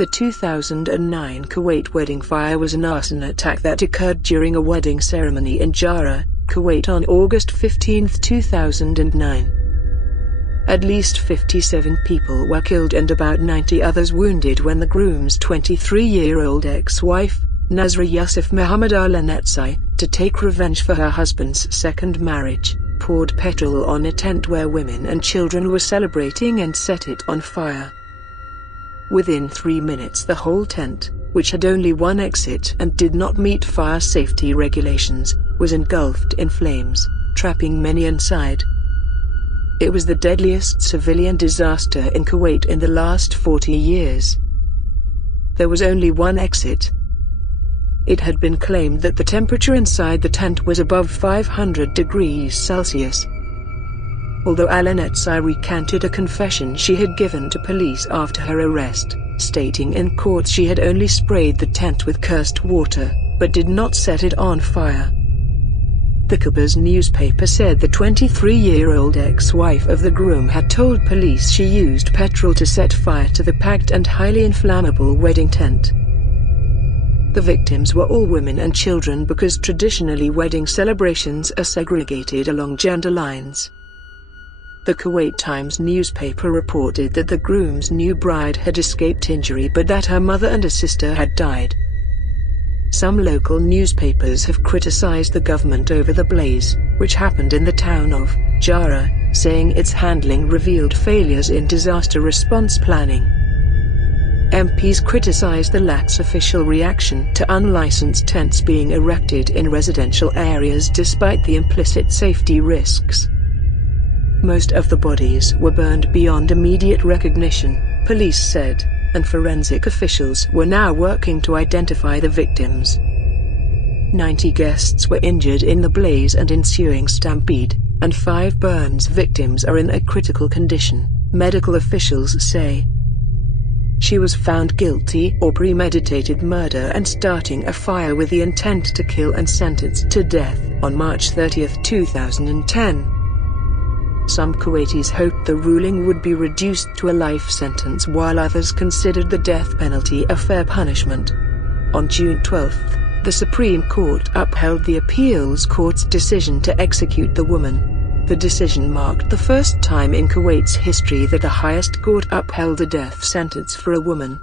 The 2009 Kuwait wedding fire was an arson attack that occurred during a wedding ceremony in Jarrah, Kuwait on August 15, 2009. At least 57 people were killed and about 90 others wounded when the groom's 23-year-old ex-wife, Nazra Yusuf Muhammad Al-Anetsai, to take revenge for her husband's second marriage, poured petrol on a tent where women and children were celebrating and set it on fire. Within 3 minutes the whole tent, which had only one exit and did not meet fire safety regulations, was engulfed in flames, trapping many inside. It was the deadliest civilian disaster in Kuwait in the last 40 years. There was only one exit. It had been claimed that the temperature inside the tent was above 500 degrees Celsius. Although Al-Anetsai recanted a confession she had given to police after her arrest, stating in court she had only sprayed the tent with cursed water, but did not set it on fire. The Kuwait newspaper said the 23-year-old ex-wife of the groom had told police she used petrol to set fire to the packed and highly inflammable wedding tent. The victims were all women and children because traditionally wedding celebrations are segregated along gender lines. The Kuwait Times newspaper reported that the groom's new bride had escaped injury but that her mother and a sister had died. Some local newspapers have criticized the government over the blaze, which happened in the town of Jarrah, saying its handling revealed failures in disaster response planning. MPs criticized the lax official reaction to unlicensed tents being erected in residential areas despite the implicit safety risks. Most of the bodies were burned beyond immediate recognition, police said, and forensic officials were now working to identify the victims. 90 guests were injured in the blaze and ensuing stampede, and 5 burns victims are in a critical condition, medical officials say. She was found guilty of premeditated murder and starting a fire with the intent to kill and sentenced to death on March 30, 2010. Some Kuwaitis hoped the ruling would be reduced to a life sentence while others considered the death penalty a fair punishment. On June 12, the Supreme Court upheld the appeals court's decision to execute the woman. The decision marked the first time in Kuwait's history that the highest court upheld a death sentence for a woman.